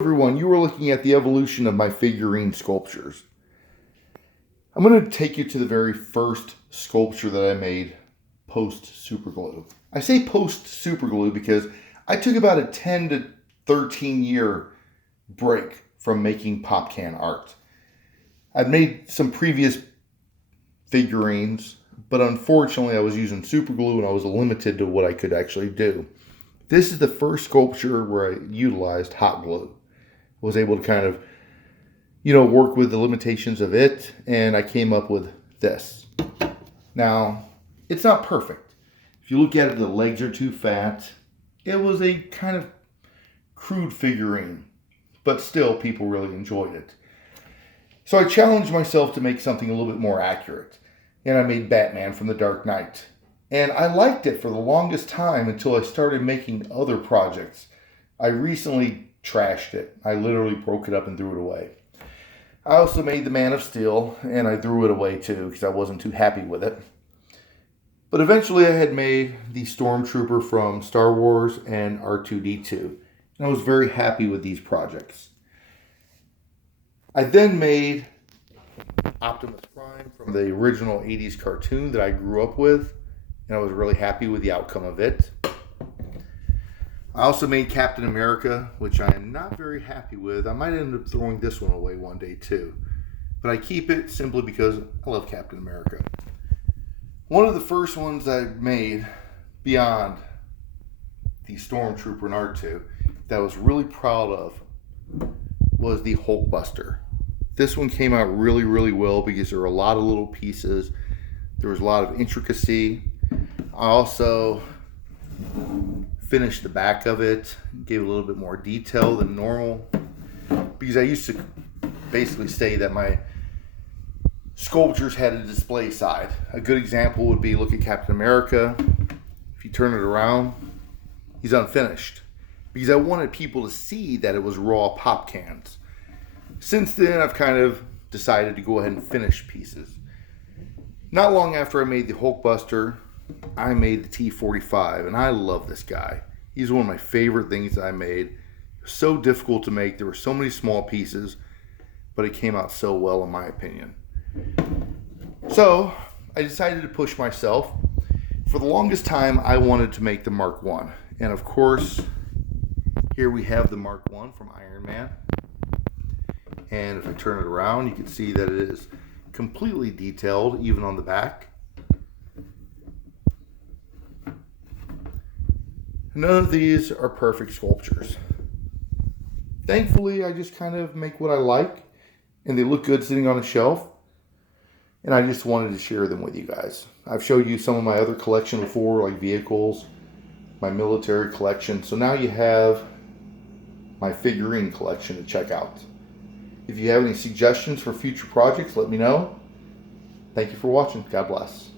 Everyone, you are looking at the evolution of my figurine sculptures. I'm going to take you to the very first sculpture that I made post superglue. I say post superglue because I took about a 10 to 13 year break from making pop can art. I'd made some previous figurines, but unfortunately I was using superglue and I was limited to what I could actually do. This is the first sculpture where I utilized hot glue. Was able to kind of, work with the limitations of it, and I came up with this. Now, it's not perfect. If you look at it, the legs are too fat. It was a kind of crude figurine, but still people really enjoyed it. So I challenged myself to make something a little bit more accurate, and I made Batman from the Dark Knight. And I liked it for the longest time until I started making other projects. I recently trashed it. I literally broke it up and threw it away. I also made the Man of Steel, and I threw it away too because I wasn't too happy with it. But eventually I had made the Stormtrooper from Star Wars and R2-D2, and I was very happy with these projects. I then made Optimus Prime from the original 80s cartoon that I grew up with, and I was really happy with the outcome of it. I also made Captain America, which I am not very happy with. I might end up throwing this one away one day too. But I keep it simply because I love Captain America. One of the first ones I made beyond the Stormtrooper and R2 that I was really proud of was the Hulkbuster. This one came out really, really well because there were a lot of little pieces. There was a lot of intricacy. I also finished the back of it, gave a little bit more detail than normal, because I used to basically say that my sculptures had a display side. A good example would be, look at Captain America. If you turn it around, he's unfinished, because I wanted people to see that it was raw pop cans. Since then, I've kind of decided to go ahead and finish pieces. Not long after I made the Hulkbuster, I made the T-45, and I love this guy. He's one of my favorite things I made. It was so difficult to make. There were so many small pieces, but it came out so well in my opinion. So I decided to push myself. For the longest time, I wanted to make the Mark I. And of course, here we have the Mark I from Iron Man. And if I turn it around, you can see that it is completely detailed, even on the back. None of these are perfect sculptures. Thankfully, I just kind of make what I like, and they look good sitting on a shelf, and I just wanted to share them with you guys. I've showed you some of my other collection before, like vehicles, my military collection, so now you have my figurine collection to check out. If you have any suggestions for future projects, let me know. Thank you for watching. God bless.